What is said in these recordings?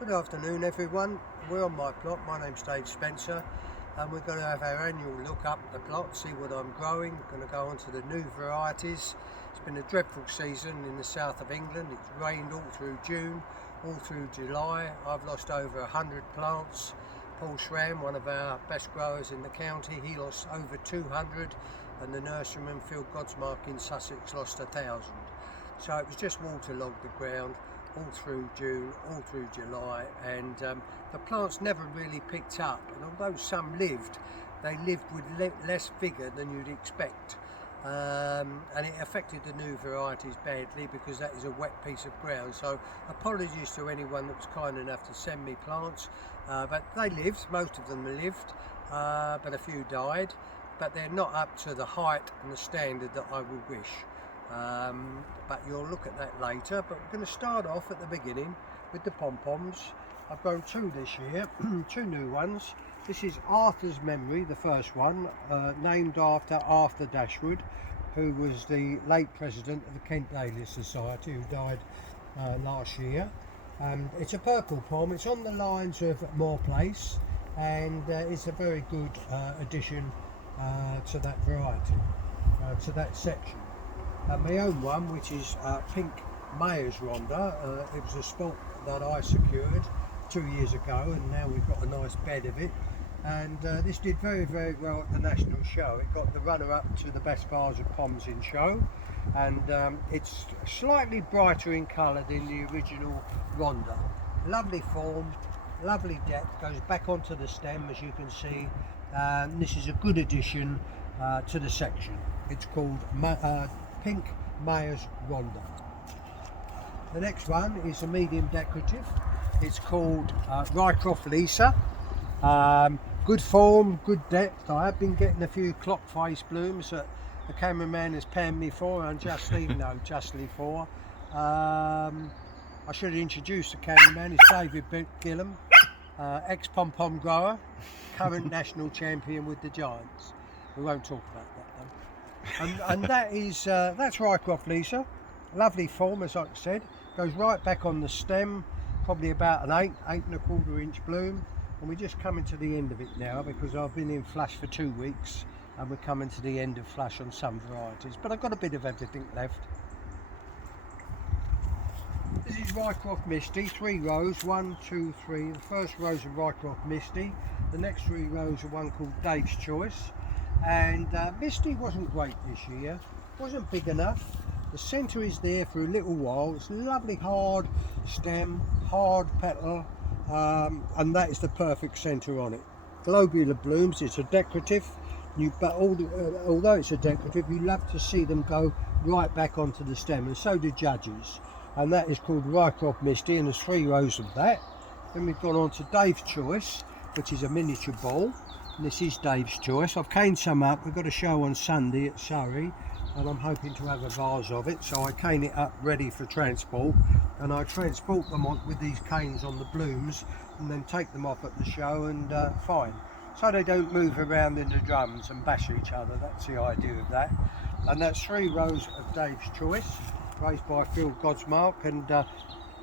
Good afternoon everyone, we're on my plot. My name's Dave Spencer and we're going to have our annual look up at the plot, see what I'm growing. We're going to go on to the new varieties. It's been a dreadful season in the south of England. It's rained all through June, all through July. I've lost over 100 plants. Paul Schramm, one of our best growers in the county, he lost over 200, and the nurseryman Phil Godsmark in Sussex lost 1,000. So it was just waterlogged the ground all through June, all through July, and the plants never really picked up. And although some lived, they lived with less vigour than you'd expect. And it affected the new varieties badly because that is a wet piece of ground. So apologies to anyone that was kind enough to send me plants, but they lived, most of them lived, but a few died. But they're not up to the height and the standard that I would wish. But you'll look at that later. But we're going to start off at the beginning with the Pom-Poms. I've grown two this year, two new ones. This is Arthur's Memory, the first one, named after Arthur Dashwood, who was the late president of the Kent Daily Society, who died last year. It's a purple pom. It's on the lines of Moor Place, and it's a very good addition to that variety, to that section. My own one, which is Pink Maize Ronda, it was a spot that I secured 2 years ago, and now we've got a nice bed of it. And this did very, very well at the national show. It got the runner-up to the best vase of poms in show, and it's slightly brighter in colour than the original Ronda. Lovely form, lovely depth, goes back onto the stem as you can see. This is a good addition to the section. It's called Pink Maize Ronda. The next one is a medium decorative. It's called Rycroft Lisa. Good form, good depth. I have been getting a few clock face blooms that the cameraman has panned me for, unjustly, no, justly for. I should have introduced the cameraman. It's David Gillam, ex-pom-pom grower, current national champion with the Giants. We won't talk about that though. And that is, that's Rycroft Lisa. Lovely form, as I said. Goes right back on the stem, probably about an 8.25 inch bloom. And we're just coming to the end of it now because I've been in flush for 2 weeks and we're coming to the end of flush on some varieties, but I've got a bit of everything left. This is Rycroft Misty, 3 rows, 1, 2, 3. The first rows of Rycroft Misty, the next 3 rows are one called Dave's Choice. And Misty wasn't great this year, wasn't big enough. The centre is there for a little while. It's a lovely hard stem, hard petal, and that is the perfect centre on it. Globular blooms, it's a decorative, but although it's a decorative, you love to see them go right back onto the stem, and so do judges. And that is called Rycroft Misty, and there's 3 rows of that. Then we've gone on to Dave's Choice, which is a miniature ball. And this is Dave's Choice. I've caned some up. We've got a show on Sunday at Surrey, and I'm hoping to have a vase of it, so I cane it up ready for transport, and I transport them on with these canes on the blooms and then take them off at the show and fine, so they don't move around in the drums and bash each other. That's the idea of that. And that's 3 rows of Dave's Choice, raised by Phil Godsmark and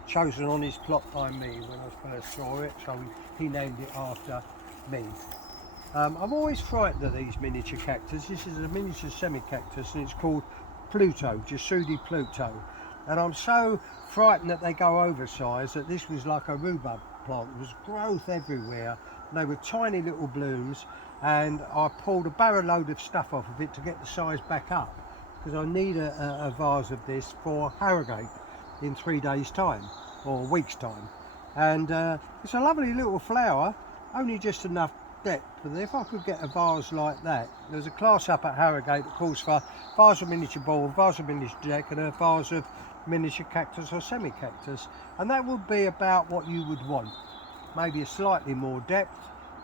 chosen on his plot by me when I first saw it, so he named it after me. I'm always frightened of these miniature cactus. This is a miniature semi-cactus and it's called Pluto, Jasudi Pluto. And I'm so frightened that they go oversized that this was like a rhubarb plant. There was growth everywhere. And they were tiny little blooms, and I pulled a barrow load of stuff off of it to get the size back up because I need a vase of this for Harrogate in 3 days time or a week's time. And it's a lovely little flower, only just enough depth, but if I could get a vase like that, there's a class up at Harrogate that calls for vase of miniature ball, vase of miniature deck and a vase of miniature cactus or semi-cactus, and that would be about what you would want, maybe a slightly more depth,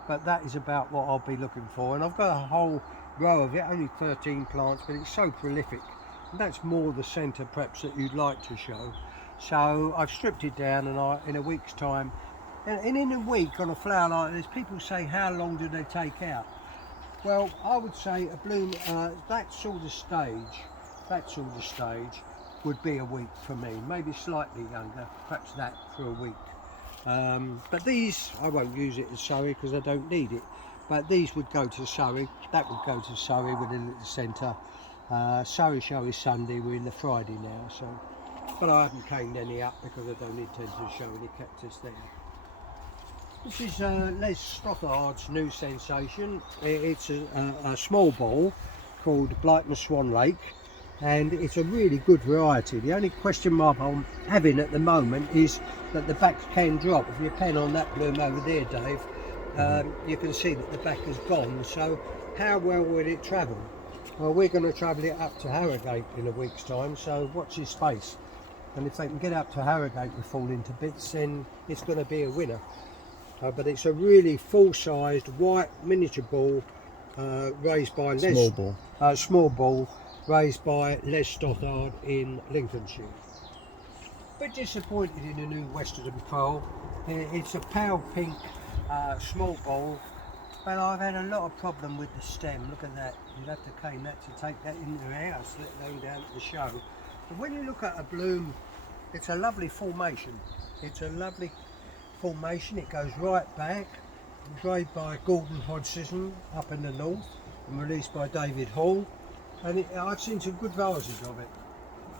but that is about what I'll be looking for. And I've got a whole row of it, only 13 plants, but it's so prolific, and that's more the centre perhaps that you'd like to show. So I've stripped it down, and in a week's time. And in a week on a flower like this, people say, how long do they take out? Well, I would say a bloom, that sort of stage would be a week for me, maybe slightly younger, perhaps that for a week. But these, I won't use it as Surrey because I don't need it. But these would go to Surrey. That would go to Surrey with a little centre. Surrey show is Sunday. We're in the Friday now, so. But I haven't caned any up because I don't intend to show any cactus there. This is Les Stothard's new sensation. It's a small ball called Blightman Swan Lake, and it's a really good variety. The only question mark I'm having at the moment is that the back can drop. If you pen on that bloom over there, Dave, you can see that the back has gone. So how well will it travel? Well, we're going to travel it up to Harrogate in a week's time, so watch this space. And if they can get up to Harrogate and fall into bits, then it's going to be a winner. But it's a really full-sized white miniature ball raised by small ball raised by Les Stothard in Lincolnshire. Bit disappointed in the new Western Pearl. It's a pale pink small ball, but I've had a lot of problem with the stem. Look at that. You'd have to cane that to take that into the house, let alone down at the show. But when you look at a bloom, it's a lovely formation. It's a lovely formation. It goes right back, made by Gordon Hodgson up in the north and released by David Hall, and I've seen some good vases of it.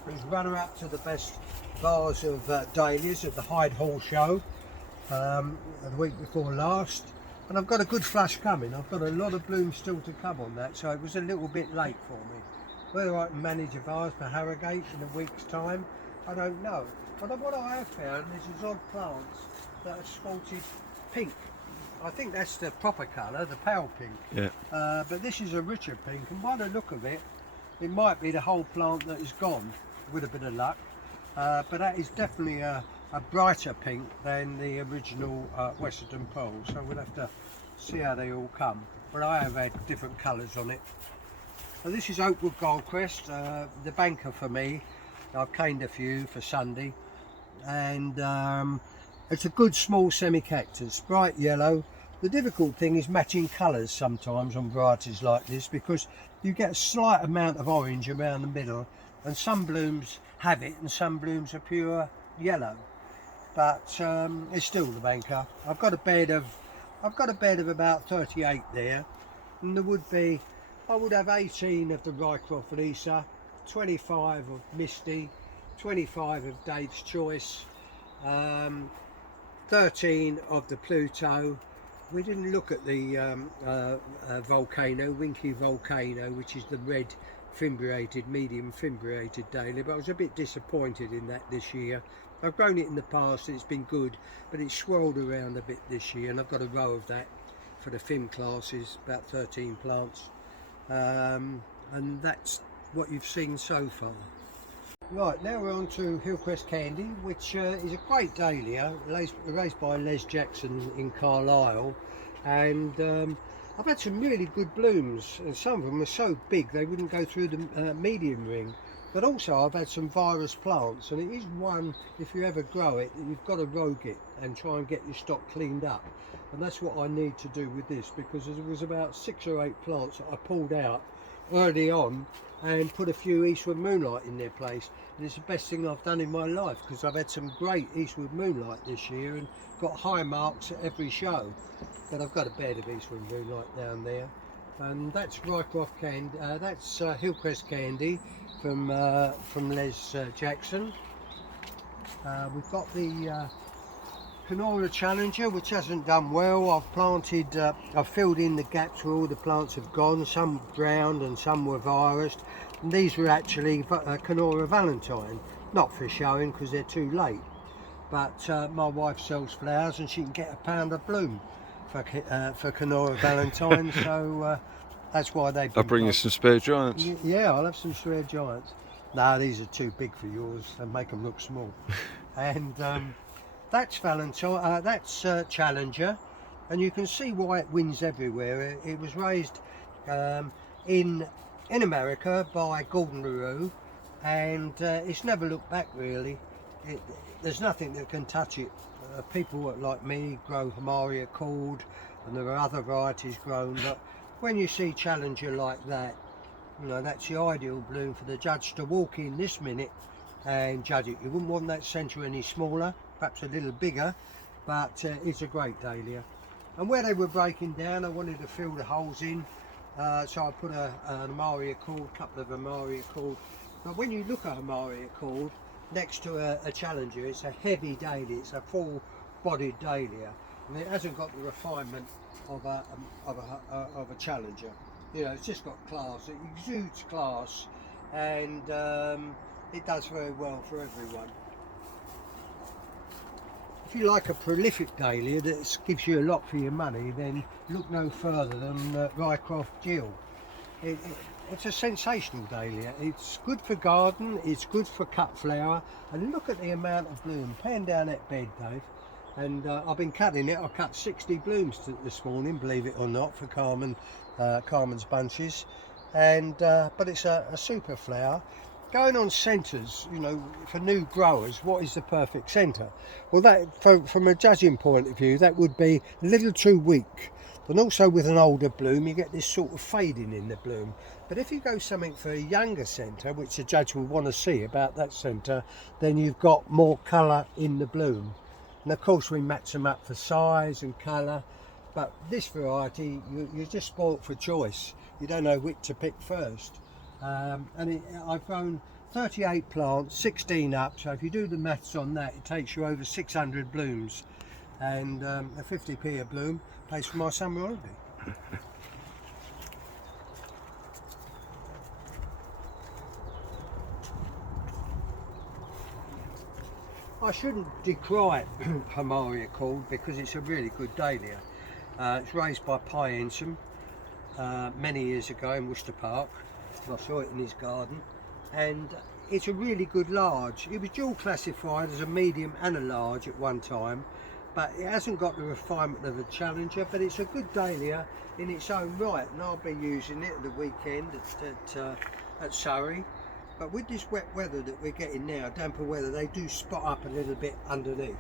It was runner up to the best vase of dahlias at the Hyde Hall show the week before last, and I've got a good flush coming. I've got a lot of blooms still to come on that, so it was a little bit late for me. Whether I can manage a vase for Harrogate in a week's time, I don't know. But what I have found is these odd plants that are spotted pink. I think that's the proper colour, the pale pink. Yeah. But this is a richer pink, and by the look of it, it might be the whole plant that is gone with a bit of luck. But that is definitely a brighter pink than the original Western Pearl. So we'll have to see how they all come. But I have had different colours on it. So this is Oakwood Goldquest, the banker for me. I've caned a few for Sunday, and it's a good small semi-cactus, bright yellow. The difficult thing is matching colours sometimes on varieties like this, because you get a slight amount of orange around the middle, and some blooms have it and some blooms are pure yellow. But it's still the banker. I've got a bed of about 38 there, and there would be, I would have 18 of the Rycroft Lisa, 25 of Misty, 25 of Dave's Choice, 13 of the Pluto. We didn't look at the Volcano, Winky Volcano, which is the red fimbriated, medium fimbriated dahlia, but I was a bit disappointed in that this year. I've grown it in the past, it's been good, but it's swirled around a bit this year, and I've got a row of that for the Fim classes, about 13 plants, and that's what you've seen so far. Right, now we're on to Hillcrest Candy, which is a great dahlia, raised by Les Jackson in Carlisle, and I've had some really good blooms, and some of them are so big they wouldn't go through the medium ring. But also I've had some virus plants, and it is one, if you ever grow it, you've got to rogue it and try and get your stock cleaned up. And that's what I need to do with this, because there was about 6 or 8 plants that I pulled out early on and put a few Eastwood Moonlight in their place. And it's the best thing I've done in my life, because I've had some great Eastwood Moonlight this year and got high marks at every show. But I've got a bed of Eastwood Moonlight down there. And that's Rycroft Candy, that's Hillcrest Candy from Les Jackson. We've got the Canora Challenger, which hasn't done well. I've planted, I've filled in the gaps where all the plants have gone. Some drowned and some were virused. And these were actually Canora Valentine, not for showing because they're too late. But my wife sells flowers and she can get £1 a bloom for Canora Valentine, so that's why they've been. I'll bring you some spare giants. Yeah, I'll have some spare giants. No, these are too big for yours, and make them look small. And that's Valentine. That's Challenger, and you can see why it wins everywhere. It was raised in America by Gordon LaRue, and it's never looked back really. There's nothing that can touch it. People like me grow Hamaria Cord, and there are other varieties grown, but when you see Challenger like that, you know, that's the ideal bloom for the judge to walk in this minute and judge it. You wouldn't want that centre any smaller, perhaps a little bigger, but it's a great dahlia. And where they were breaking down, I wanted to fill the holes in, so I put an Amaria cord, a couple of Amaria cord. But when you look at Amaria cord next to a Challenger, it's a heavy dahlia, it's a full-bodied dahlia, and it hasn't got the refinement of a Challenger. You know, it's just got class, it exudes class, and it does very well for everyone. If you like a prolific dahlia that gives you a lot for your money, then look no further than Rycroft Jill. It's a sensational dahlia. It's good for garden, it's good for cut flower, and look at the amount of bloom. Pan down that bed, Dave, and I've been cutting it. I cut 60 blooms this morning, believe it or not, for Carmen's bunches, and but it's a super flower. Going on centres, you know, for new growers, what is the perfect centre? Well, that from a judging point of view, that would be a little too weak. And also with an older bloom, you get this sort of fading in the bloom. But if you go something for a younger centre, which the judge will want to see about that centre, then you've got more colour in the bloom. And of course we match them up for size and colour. But this variety, you're just spoilt for choice. You don't know which to pick first. I've grown 38 plants, 16 up, so if you do the maths on that, it takes you over 600 blooms, and a 50p a bloom pays for my summer holiday. I shouldn't decry Amaria cord because it's a really good dahlia. It's raised by Pi Ensom many years ago in Worcester Park. I saw it in his garden, and it's a really good large. It was dual classified as a medium and a large at one time, but it hasn't got the refinement of a Challenger, but it's a good dahlia in its own right, and I'll be using it at the weekend at Surrey. But with this wet weather that we're getting now, damper weather, they do spot up a little bit underneath.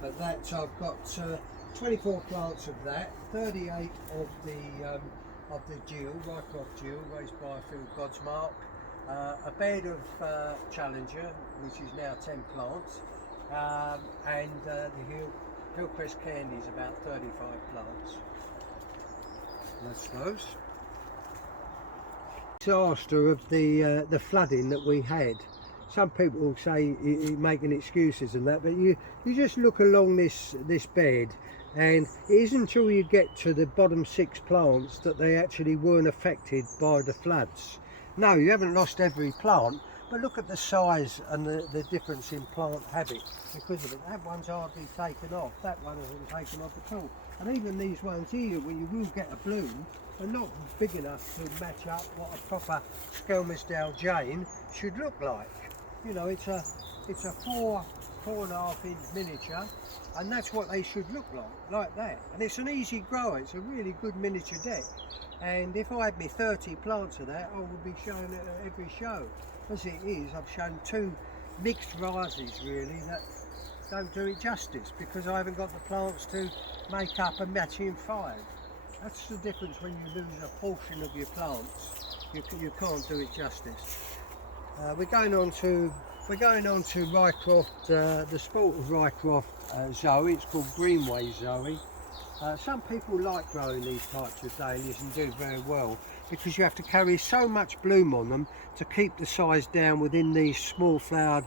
But that, I've got 24 plants of that, 38 of the Jill, Rycroft Jill, raised by Phil Godsmark, a bed of Challenger, which is now 10 plants, and the Hillcrest Candy is about 35 plants. That's those. Disaster of the flooding that we had. Some people will say you're making excuses and that, but you just look along this bed, and it isn't until you get to the bottom 6 plants that they actually weren't affected by the floods. No, you haven't lost every plant, but look at the size and the difference in plant habit because of it. That one's hardly taken off, that one hasn't taken off at all. And even these ones here, where you will get a bloom, are not big enough to match up what a proper Skelmersdale Jane should look like. You know, it's a 4.5 inch miniature, and that's what they should look like that. And it's an easy grower, it's a really good miniature deck. And if I had me 30 plants of that, I would be showing it at every show. As it is, I've shown 2 mixed varieties really that don't do it justice because I haven't got the plants to make up a matching 5. That's the difference when you lose a portion of your plants. You can't do it justice. We're going on to Rycroft, the sport of Rycroft Zoe. It's called Greenway Zoe. Some people like growing these types of dahlias and do very well because you have to carry so much bloom on them to keep the size down within these small flowered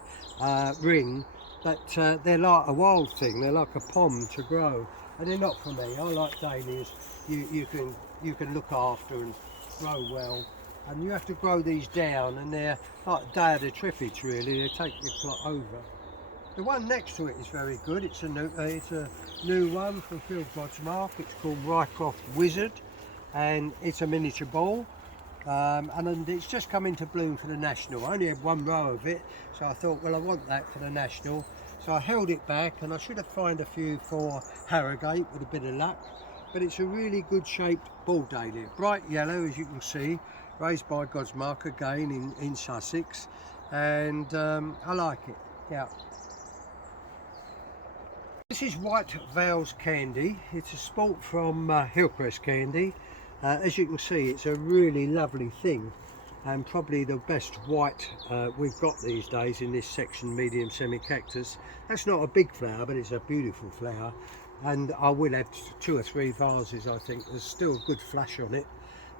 ring, but they're like a wild thing. They're like a pom to grow, and they're not for me. I like dahlias you can look after and grow well, and you have to grow these down, and they're like Diadetriphids really. They take your plot over. The one next to it is very good. It's a new one from Phil Godsmark. It's called Rycroft Wizard, and it's a miniature ball. And it's just come into bloom for the National. I only had 1 row of it, so I thought, well, I want that for the National. So I held it back, and I should have found a few for Harrogate with a bit of luck. But it's a really good shaped ball dahlia. Bright yellow, as you can see, raised by Godsmark again in Sussex. And I like it, yeah. This is White Vales Candy. It's a sport from Hillcrest Candy. As you can see, it's a really lovely thing. and probably the best white we've got these days in this section, medium semi-cactus. That's not a big flower, but it's a beautiful flower, and I will have 2 or 3 vases. I think there's still a good flush on it.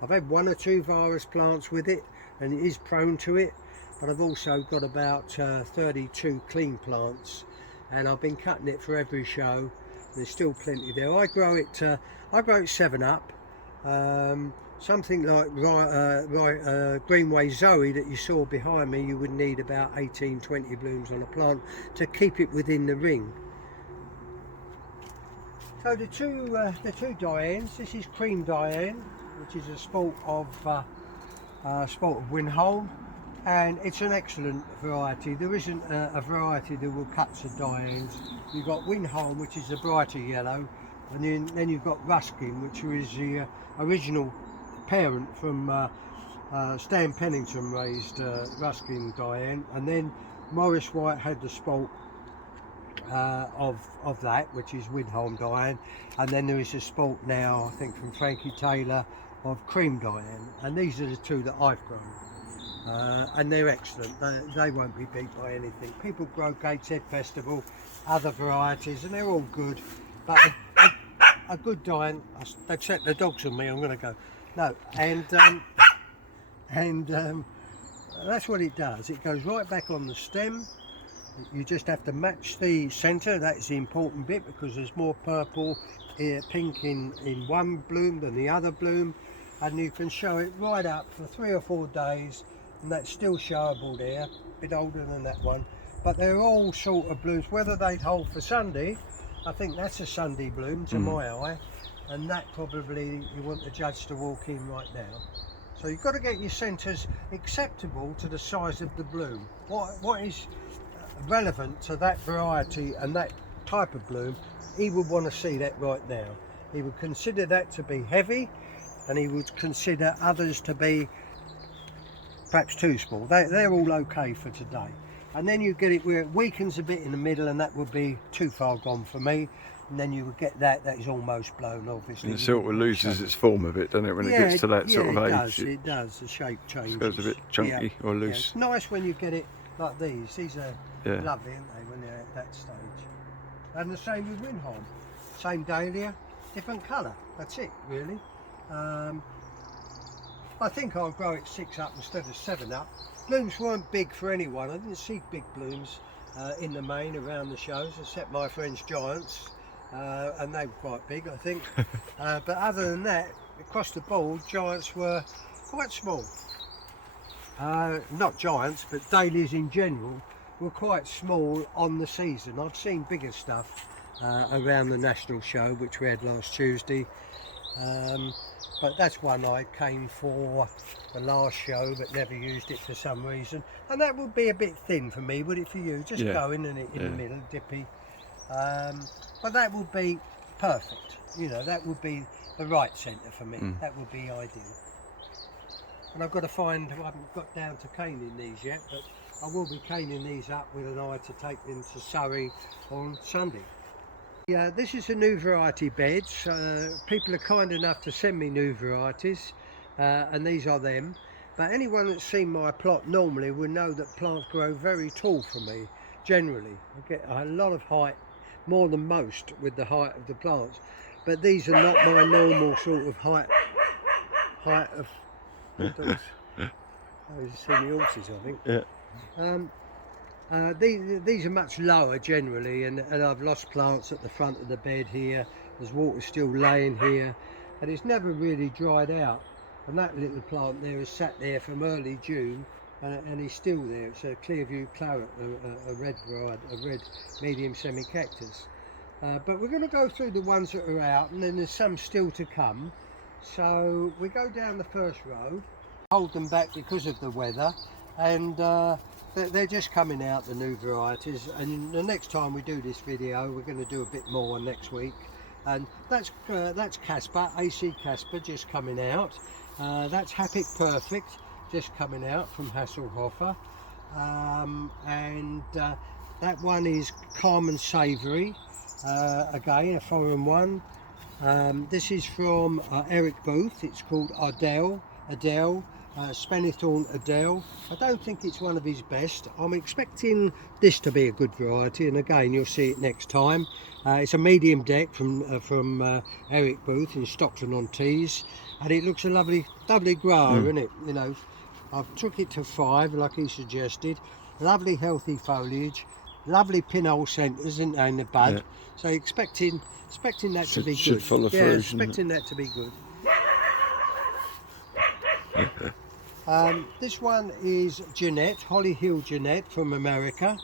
I've had 1 or 2 virus plants with it, and it is prone to it, but I've also got about 32 clean plants, and I've been cutting it for every show. There's still plenty there. I grow it 7 up. Something like Greenway Zoe that you saw behind me, you would need about 18-20 blooms on a plant to keep it within the ring. So the two Dianes, this is Cream Diane, which is a sport of Winholm, and it's an excellent variety. There isn't a variety that will cut the Dianes. You've got Winholm, which is a brighter yellow, and then you've got Ruskin, which is the original parent from Stan Pennington raised Ruskin Diane, and then Morris White had the sport of that, which is Winholm Diane, and then there is a sport now, I think, from Frankie Taylor of Cream Diane, and these are the 2 that I've grown, and they're excellent. They won't be beat by anything. People grow Gateshead Festival, other varieties, and they're all good, but a good Diane, they've set the dogs on me, I'm going to go. No, and that's what it does. It goes right back on the stem. You just have to match the centre. That's the important bit, because there's more purple, pink in one bloom than the other bloom, and you can show it right up for 3 or 4 days, and that's still showable there. A bit older than that one, but they're all sort of blooms. Whether they'd hold for Sunday, I think that's a Sunday bloom to my eye. And that probably you want the judge to walk in right now. So you've got to get your centres acceptable to the size of the bloom. What is relevant to that variety and that type of bloom, he would want to see that right now. He would consider that to be heavy, and he would consider others to be perhaps too small. They're all okay for today. And then you get it where it weakens a bit in the middle, and that would be too far gone for me. And then you would get that is almost blown, obviously. And it sort of loses its form a bit, doesn't it, when it gets to that sort of age? It does. The shape changes. It goes a bit chunky or loose. It's nice when you get it like these. These are lovely, aren't they, when they're at that stage. And the same with Winholm. Same dahlia, different colour. That's it, really. I think I'll grow it 6 up instead of 7 up. Blooms weren't big for anyone. I didn't see big blooms in the main around the shows, except my friends Giants. And they were quite big, I think. But other than that, across the board, Giants were quite small. Not Giants, but dahlias in general were quite small on the season. I've seen bigger stuff around the national show, which we had last Tuesday. But that's one I came for the last show, but never used it for some reason. And that would be a bit thin for me, would it for you? Just going in the middle, dippy. But that would be perfect, you know, that would be the right centre for me. That would be ideal. And I've got to find, I haven't got down to caning these yet, but I will be caning these up with an eye to take them to Surrey on Sunday. Yeah, this is a new variety beds. People are kind enough to send me new varieties, and these are them. But anyone that's seen my plot normally will know that plants grow very tall for me, generally. I get a lot of height, more than most with the height of the plants, but these are not my normal sort of height of those silly horses, I think. These are much lower generally, and I've lost plants at the front of the bed here. There's water still laying here, and it's never really dried out. And that little plant there has sat there from early June, and he's still there. It's a Clearview Claret, a red variety, a red medium semi-cactus. But we're going to go through the ones that are out, and then there's some still to come. So we go down the first row, hold them back because of the weather, and they're just coming out, the new varieties. And the next time we do this video, we're going to do a bit more next week. And that's Casper, AC Casper, just coming out. That's Happy Perfect, just coming out from Hasselhofer, and that one is Calm and Savoury, again a foreign one. This is from Eric Booth. It's called Adele, Spannithorn Adele. I don't think it's one of his best. I'm expecting this to be a good variety, and again you'll see it next time. It's a medium deck from Eric Booth in Stockton-on-Tees, and it looks a lovely grower, isn't it? You know, I've took it to 5 like he suggested. Lovely healthy foliage, lovely pinhole centres, isn't there, in the bud? Yeah. So expecting that to be good. Full of yeah, fruit, expecting that to be good. This one is Jeanette, Holly Hill Jeanette from America.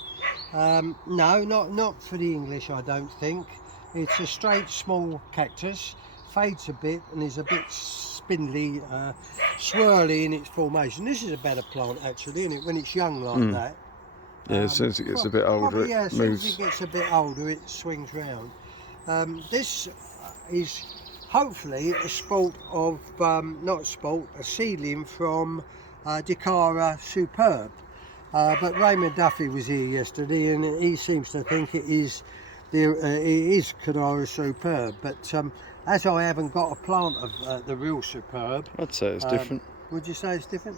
No, not for the English, I don't think. It's a straight small cactus, fades a bit and is a bit spindly, swirly in its formation. This is a better plant actually, isn't it, when it's young like that. Yeah, as soon as it gets a bit older, yeah, it as soon moves. as it gets a bit older, it swings round. This is hopefully a sport of, a seedling from Dakara Superb. But Raymond Duffy was here yesterday and he seems to think it is Dakara Superb. But as I haven't got a plant of the real Superb, I'd say it's different. Would you say it's different?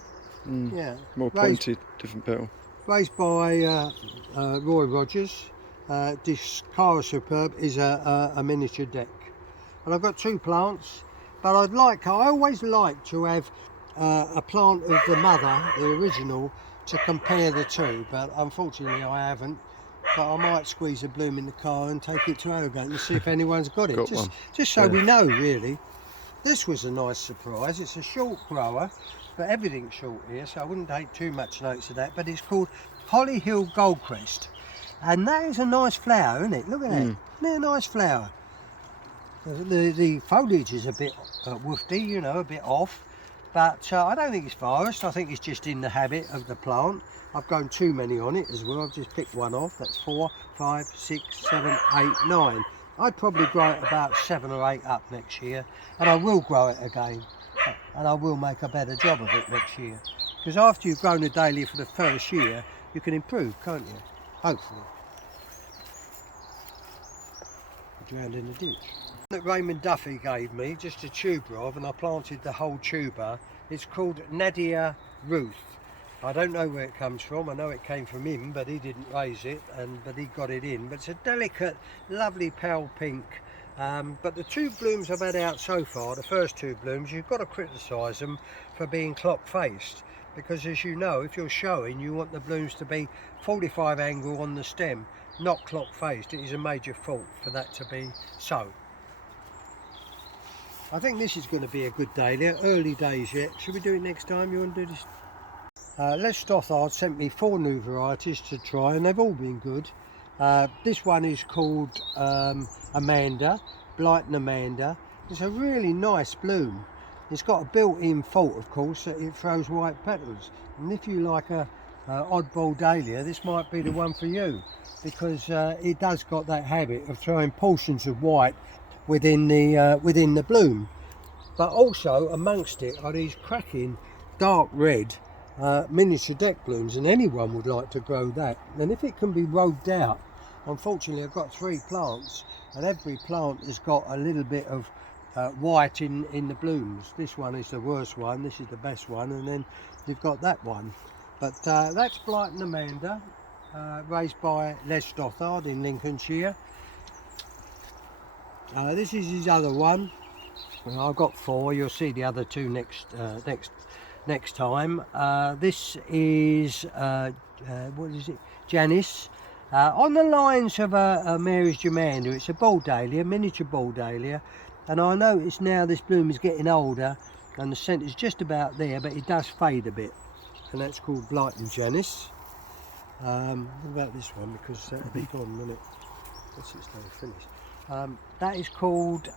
Yeah. More pointed, different petal. Raised by Roy Rogers. Dakara Superb is a miniature deck. And I've got 2 plants, but I always like to have a plant of the mother, the original, to compare the two, but unfortunately I haven't. But I might squeeze a bloom in the car and take it to Arrogate and see if anyone's got it. Just so we know, really. This was a nice surprise. It's a short grower, but everything's short here, so I wouldn't take too much notice of that. But it's called Holly Hill Goldquest, and that is a nice flower, isn't it? Look at that. Isn't it a nice flower? The foliage is a bit woofy, you know, a bit off, but I don't think it's virus. I think it's just in the habit of the plant. I've grown too many on it as well. I've just picked one off. That's 4, 5, 6, 7, 8, 9. I'd probably grow it about 7 or 8 up next year, and I will grow it again, and I will make a better job of it next year. Because after you've grown a dahlia for the first year, you can improve, can't you? Hopefully. Drowned in the ditch. That Raymond Duffy gave me, just a tuber of, and I planted the whole tuber. It's called Nadia Ruth. I don't know where it comes from. I know it came from him, but he didn't raise it, but he got it in. But it's a delicate, lovely pale pink. But the 2 blooms I've had out so far, the first 2 blooms, you've got to criticise them for being clock-faced. Because as you know, if you're showing, you want the blooms to be 45 angle on the stem, not clock-faced. It is a major fault for that to be so. I think this is going to be a good dahlia. Early days yet. Should we do it next time? You want to do this? Les Stothard sent me 4 new varieties to try, and they've all been good. This one is called Amanda, Blighton Amanda. It's a really nice bloom. It's got a built-in fault, of course, that it throws white petals. And if you like a oddball dahlia, this might be the one for you, because it does got that habit of throwing portions of white within the bloom. But also amongst it are these cracking dark red miniature deck blooms, and anyone would like to grow that. And if it can be rolled out, unfortunately I've got 3 plants, and every plant has got a little bit of white in the blooms. This one is the worst one, this is the best one, and then you've got that one. But that's Blighton Amanda, raised by Les Stothard in Lincolnshire. This is his other one. I've got 4. You'll see the other 2 next time. This is what is it? Janice. On the lines of a Mary's Germander. It's a ball dahlia, miniature ball dahlia, and I notice now this bloom is getting older and the scent is just about there, but it does fade a bit, and that's called Blighton Janice. What about this one, because that'll be gone, won't it? What's its name? Phyllis. That is called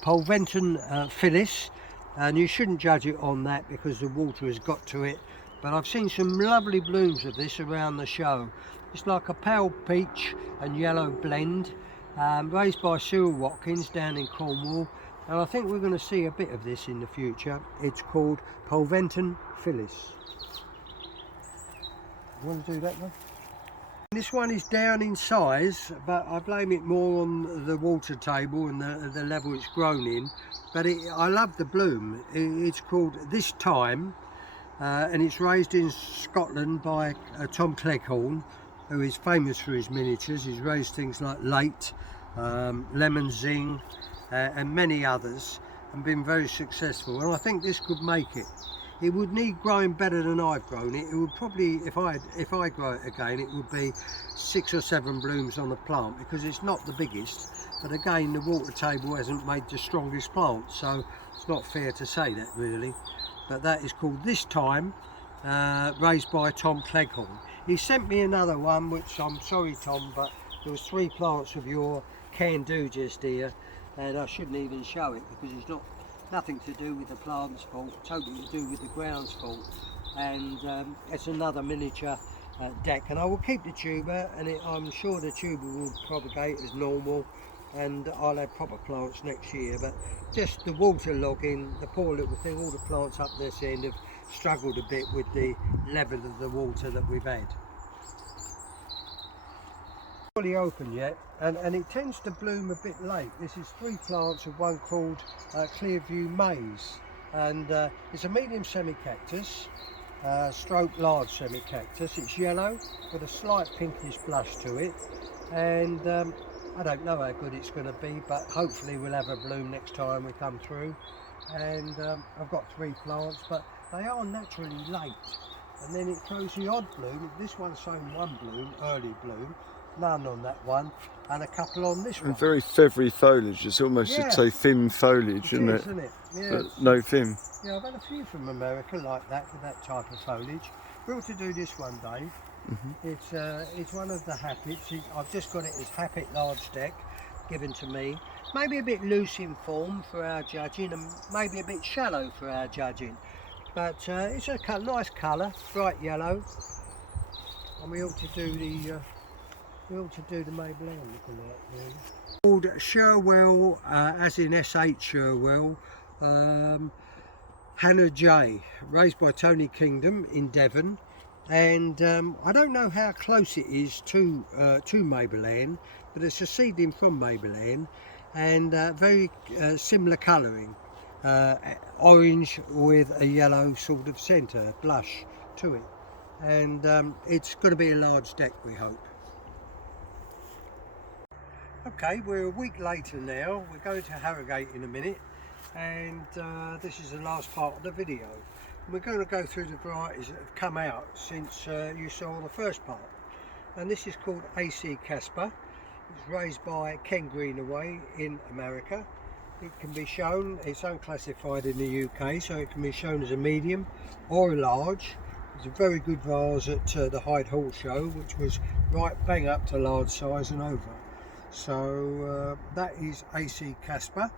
Pulventon Phyllis, and you shouldn't judge it on that because the water has got to it, but I've seen some lovely blooms of this around the show. It's like a pale peach and yellow blend, raised by Cyril Watkins down in Cornwall, and I think we're going to see a bit of this in the future. It's called Pulventon Phyllis. You want to do that one? This one is down in size, but I blame it more on the water table and the level it's grown in. But I love the bloom. It's called This Time, and it's raised in Scotland by Tom Cleghorn, who is famous for his miniatures. He's raised things like Late, Lemon Zing, and many others, and been very successful, and I think this could make it. It would need growing better than I've grown it. It would probably, if I grow it again, it would be 6 or 7 blooms on a plant, because it's not the biggest, but again the water table hasn't made the strongest plant, so it's not fair to say that really. But that is called This Time, raised by Tom Cleghorn. He sent me another one, which I'm sorry Tom, but there was 3 plants of your can do just here, and I shouldn't even show it because it's nothing to do with the plant's fault, totally to do with the ground's fault. And it's another miniature deck, and I will keep the tuber, and I'm sure the tuber will propagate as normal, and I'll have proper plants next year. But just the water logging, the poor little thing, all the plants up this end have struggled a bit with the level of the water that we've had. Fully open yet, and it tends to bloom a bit late. This is 3 plants of one called Clearview Maize, and it's a medium semi-cactus, stroke large semi-cactus. It's yellow with a slight pinkish blush to it, and I don't know how good it's going to be, but hopefully we'll have a bloom next time we come through. And I've got 3 plants, but they are naturally late, and then it throws the odd bloom. This one's shown 1 bloom, early bloom, none on that one, and a couple on this one. And very feathery foliage. It's almost, you'd say, thin foliage, isn't it? Yeah, but no fin. Yeah, I've had a few from America like that, with that type of foliage. We ought to do this one, Dave. It's one of the Happets. I've just got it as Happet large deck, given to me. Maybe a bit loose in form for our judging, and maybe a bit shallow for our judging. But it's a nice colour, bright yellow, and we ought to do the Maybelline looking at really. Called Sherwell, as in S.H. Sherwell, Hannah J, raised by Tony Kingdom in Devon, and I don't know how close it is to Maybelline, but it's a seedling from Maybelline, and very similar colouring, orange with a yellow sort of centre, blush to it, and it's going to be a large deck, we hope. Okay, we're a week later now. We're going to Harrogate in a minute, and this is the last part of the video. We're going to go through the varieties that have come out since you saw the first part. And this is called AC Casper. It's raised by Ken Greenway in America. It can be shown, it's unclassified in the UK, so it can be shown as a medium or a large. It's a very good vase at the Hyde Hall show, which was right bang up to large size and over. So that is AC Casper.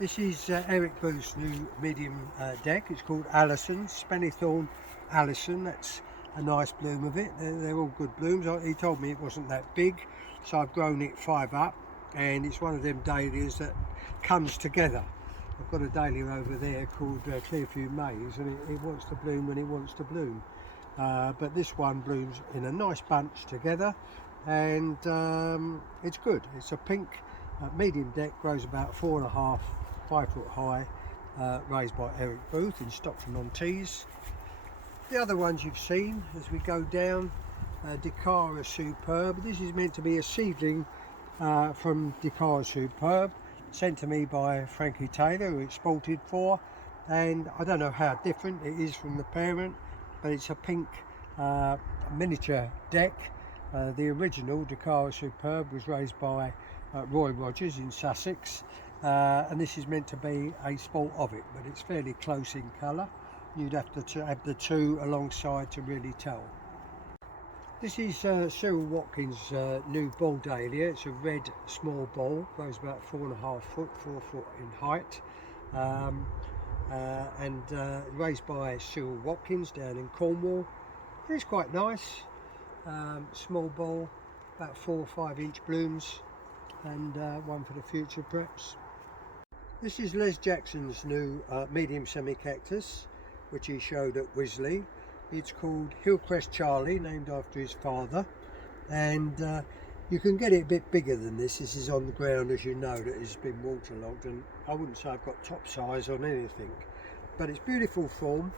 This is Eric Booth's new medium deck. It's called Allison, Spennythorn Allison. That's a nice bloom of it. They're all good blooms. He told me it wasn't that big, so I've grown it 5 up, and it's one of them dahlias that comes together. I've got a dahlia over there called Clearview Maize, and it wants to bloom when it wants to bloom. But this one blooms in a nice bunch together, and it's good. It's a pink medium deck, grows about 4.5, 5 foot high, raised by Eric Booth in Stockton-on-Tees. The other ones you've seen as we go down, Dakara Superb. This is meant to be a seedling from Dakara Superb, sent to me by Frankie Taylor, who exported for, and I don't know how different it is from the parent, but it's a pink miniature deck. The original Dakara Superb was raised by Roy Rogers in Sussex, and this is meant to be a sport of it, but it's fairly close in colour. You'd have to have the two alongside to really tell. This is Cyril Watkins' new ball dahlia. It's a red small ball, grows about 4.5 foot, 4 foot in height, and raised by Cyril Watkins down in Cornwall. It's quite nice. Small ball, about 4 or 5 inch blooms, and one for the future perhaps. This is Les Jackson's new medium semi-cactus, which he showed at Wisley. It's called Hillcrest Charlie, named after his father, and you can get it a bit bigger than this. This is on the ground, as you know, that has been waterlogged, and I wouldn't say I've got top size on anything, but it's beautiful form,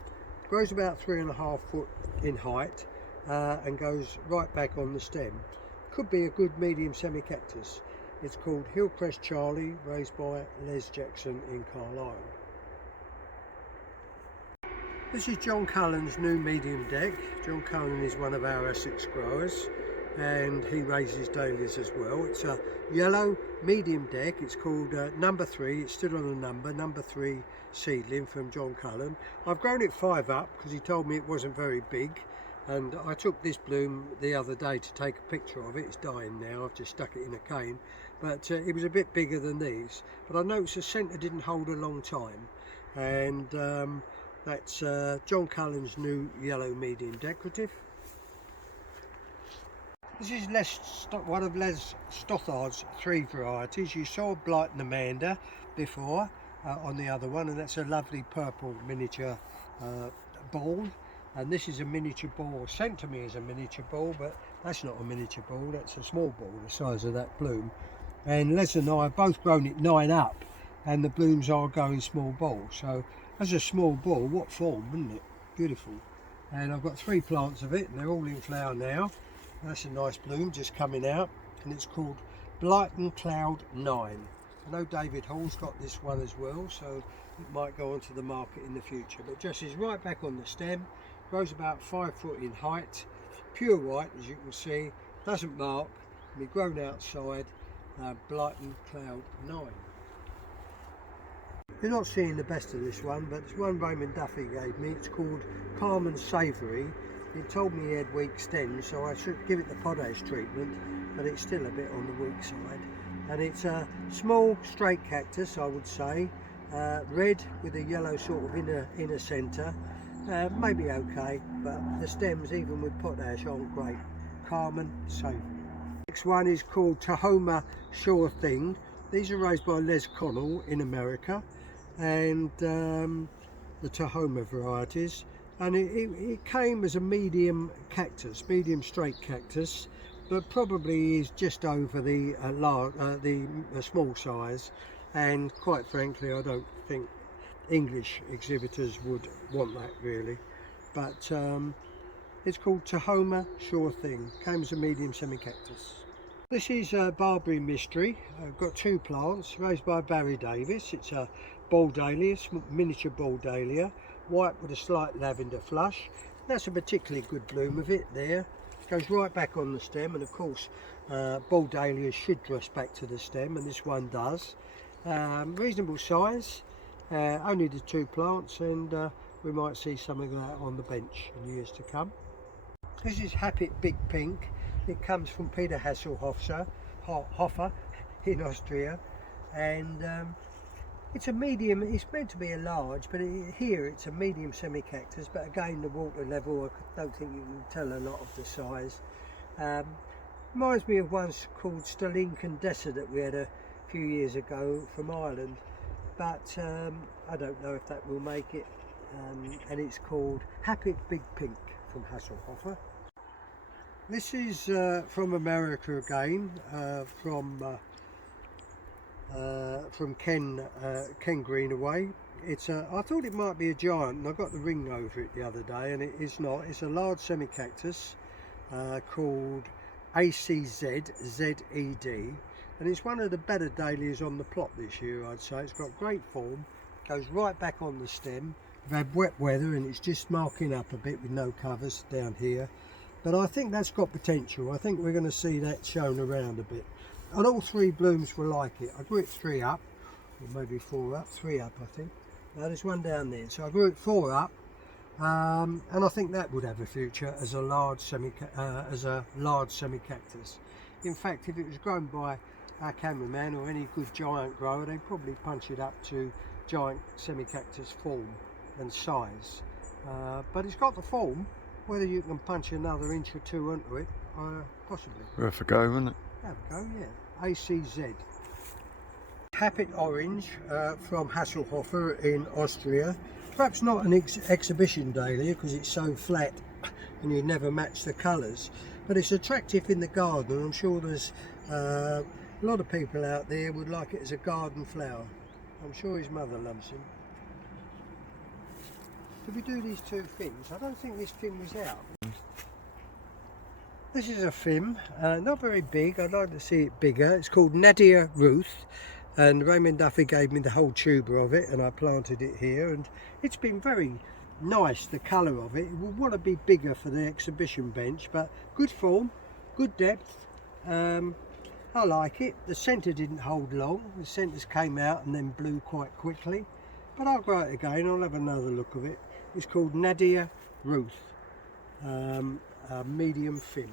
grows about 3.5 foot in height and goes right back on the stem. Could be a good medium semi-cactus. It's called Hillcrest Charlie, raised by Les Jackson in Carlisle. This is John Cullen's new medium deck. John Cullen is one of our Essex growers and he raises dahlias as well. It's a yellow medium deck. It's called number 3. It's still on a number 3 seedling from John Cullen. I've grown it 5 up because he told me it wasn't very big, and I took this bloom the other day to take a picture of it. It's dying now. I've just stuck it in a cane, but it was a bit bigger than these. But I noticed the centre didn't hold a long time, and that's John Cullen's new yellow medium decorative. This is one of Les Stothard's 3 varieties. You saw Blighton Amanda before on the other one, and that's a lovely purple miniature ball. And this is a miniature ball, sent to me as a miniature ball, but that's not a miniature ball, that's a small ball the size of that bloom. And Les and I have both grown it 9 up, and the blooms are going small ball. So as a small ball, what form, isn't it? Beautiful. And I've got 3 plants of it, and they're all in flower now. That's a nice bloom just coming out, and it's called Blighton Cloud 9. I know David Hall's got this one as well, so it might go onto the market in the future. But just is right back on the stem, grows about 5 foot in height, pure white as you can see, doesn't mark, can be grown outside. Blighton Cloud 9. You're not seeing the best of this one, but it's one Raymond Duffy gave me. It's called Palm and Savoury. He told me he had weak stems, so I should give it the potash treatment, but it's still a bit on the weak side. And it's a small straight cactus, I would say, red with a yellow sort of inner centre. Maybe okay, but the stems, even with potash, aren't great. Calm and savoury. Next one is called Tahoma Sure Thing. These are raised by Les Connell in America, and the Tahoma varieties. And it came as a medium cactus, medium straight cactus, but probably is just over the small size. And quite frankly, I don't think English exhibitors would want that really. But it's called Tahoma Sure Thing. Came as a medium semi-cactus. This is Barbary Mystery. I've got 2 plants raised by Barry Davis. It's a ball dahlia, miniature ball dahlia, white with a slight lavender flush. That's a particularly good bloom of it there. Goes right back on the stem, and of course ball dahlias should dress back to the stem, and this one does. Reasonable size, only the 2 plants, and we might see some of that on the bench in years to come. This is Happy Big Pink. It comes from Peter Hasselhofer in Austria, and it's a medium. It's meant to be a large, but here it's a medium semi-cactus, but again the water level, I don't think you can tell a lot of the size. Reminds me of one called Sterling Condessa that we had a few years ago from Ireland, but I don't know if that will make it. And it's called Happy Big Pink from Hasselhofer. This is from America again, from Ken Greenway. It's I thought it might be a giant, and I got the ring over it the other day, and it is not. It's a large semi-cactus called ACZ ZED, and it's one of the better dahlias on the plot this year, I'd say. It's got great form, goes right back on the stem. We've had wet weather and it's just marking up a bit with no covers down here, but I think that's got potential. I think we're going to see that shown around a bit. And all 3 blooms were like it. I grew it 3 up, or maybe 4 up, 3 up I think. Now there's one down there, so I grew it 4 up, and I think that would have a future as a large semi-cactus. In fact, if it was grown by our cameraman or any good giant grower, they'd probably punch it up to giant semi-cactus form and size. But it's got the form. Whether you can punch another inch or 2 onto it, possibly. Worth a go, wouldn't it? Have a go, yeah. ACZ. Happy Orange from Hasselhofer in Austria. Perhaps not an exhibition dahlia because it's so flat and you never match the colours, but it's attractive in the garden. I'm sure there's a lot of people out there would like it as a garden flower. I'm sure his mother loves him. Did we do these two fins? I don't think this fin was out. This is a fin, not very big. I'd like to see it bigger. It's called Nadia Ruth, and Raymond Duffy gave me the whole tuber of it, and I planted it here, and it's been very nice, the colour of it. It would want to be bigger for the exhibition bench, but good form, good depth. I like it. The centre didn't hold long. The centres came out and then blew quite quickly, but I'll grow it again. I'll have another look of it. It's called Nadia Ruth, a medium fin.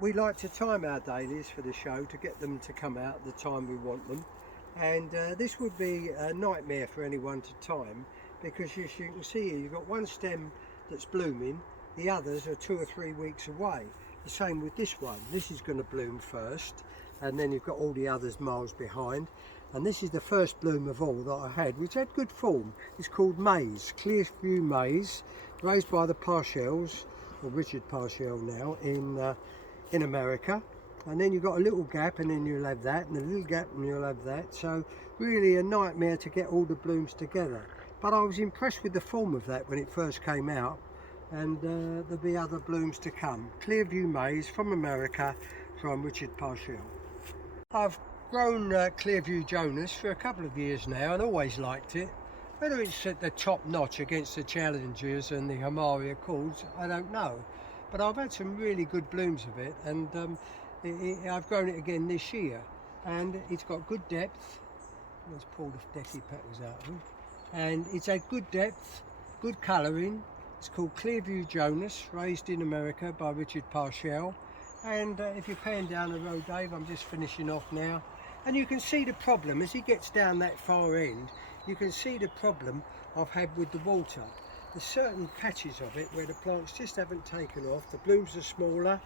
We like to time our dailies for the show to get them to come out at the time we want them, and this would be a nightmare for anyone to time, because as you can see here, you've got one stem that's blooming, the others are 2 or 3 weeks away. The same with this one. This is going to bloom first, and then you've got all the others miles behind, and this is the first bloom of all that I had, which had good form. It's called Maize, Clearview Maize, raised by the Parcells, or Richard Parcell now, in America. And then you've got a little gap, and then you'll have that, and a little gap, and you'll have that. So really a nightmare to get all the blooms together. But I was impressed with the form of that when it first came out, and there'll be other blooms to come. Clearview Maize from America, from Richard Parcell. I've grown Clearview Jonas for a couple of years now and always liked it. Whether it's at the top notch against the Challengers and the Hamari Accords, I don't know. But I've had some really good blooms of it, and I've grown it again this year, and it's got good depth. Let's pull the decky petals out of them. And it's had good depth, good colouring. It's called Clearview Jonas, raised in America by Richard Parcell. And if you're paying down the road, Dave, I'm just finishing off now. And you can see the problem, as he gets down that far end, you can see the problem I've had with the water. There's certain patches of it where the plants just haven't taken off. The blooms are smaller,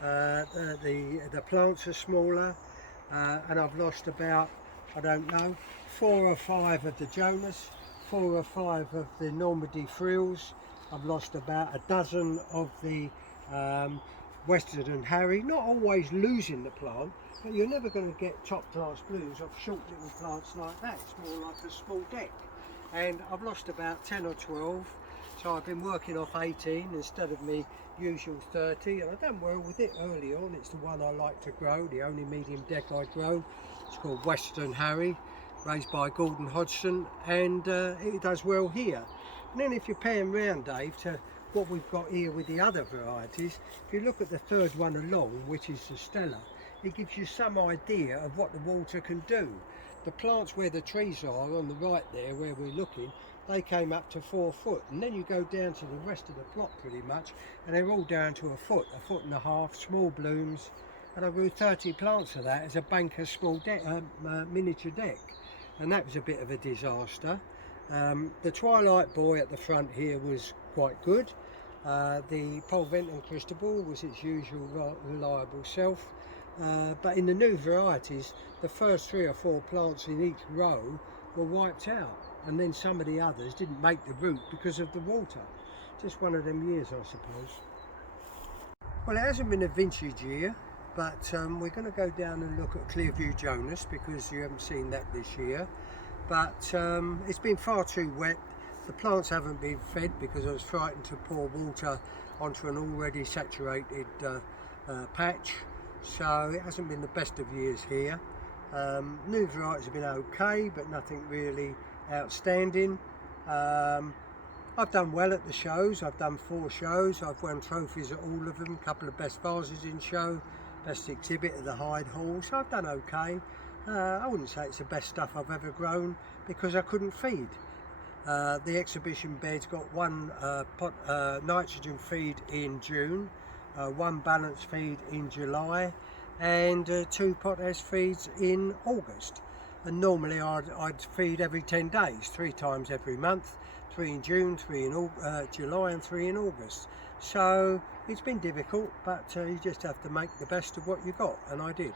the plants are smaller, and I've lost about, I don't know, 4 or 5 of the Jonas, 4 or 5 of the Normandy frills. I've lost about a dozen of the Western Harry. Not always losing the plant, but you're never going to get top class blooms off short little plants like that. It's more like a small deck. And I've lost about 10 or 12. So I've been working off 18 instead of me usual 30, and I've done well with it early on. It's the one I like to grow, the only medium deck I grow. It's called Western Harry, raised by Gordon Hodgson, and it does well here. And then if you're paying round, Dave, to what we've got here with the other varieties, if you look at the third one along, which is the Stella, it gives you some idea of what the water can do. The plants where the trees are on the right there, where we're looking, they came up to 4 foot, and then you go down to the rest of the plot pretty much, and they're all down to 1 foot, 1.5 foot, small blooms, and I grew 30 plants of that as a banker's small deck, miniature deck, and that was a bit of a disaster. The Twilight Boy at the front here was quite good. The Pulventon Crystal was its usual reliable self, but in the new varieties, the first 3 or 4 plants in each row were wiped out, and then some of the others didn't make the root because of the water. Just one of them years, I suppose. Well, it hasn't been a vintage year, but we're going to go down and look at Clearview Jonas, because you haven't seen that this year. But it's been far too wet. The plants haven't been fed because I was frightened to pour water onto an already saturated patch, so it hasn't been the best of years here. New varieties have been okay, but nothing really outstanding. I've done well at the shows. I've done 4 shows. I've won trophies at all of them. A couple of best vases in show, best exhibit at the Hyde Hall. So I've done okay. I wouldn't say it's the best stuff I've ever grown because I couldn't feed. The exhibition bed's got 1 pot nitrogen feed in June, 1 balance feed in July, and 2 potash feeds in August. And normally I'd feed every 10 days, 3 times every month, 3 in June, 3 in July, and 3 in August. So it's been difficult, but you just have to make the best of what you got, and I did.